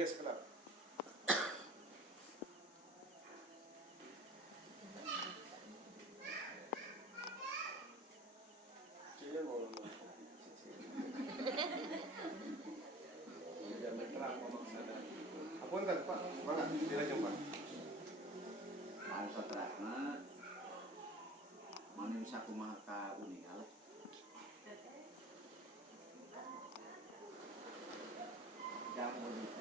Yes, kenapa? Dia mau ngomong. Biar terang ngomong sadar. Apun kan Pak, mana? Dilajeng Pak. Mau saterana mana bisa kumaha ka uningal. Jangan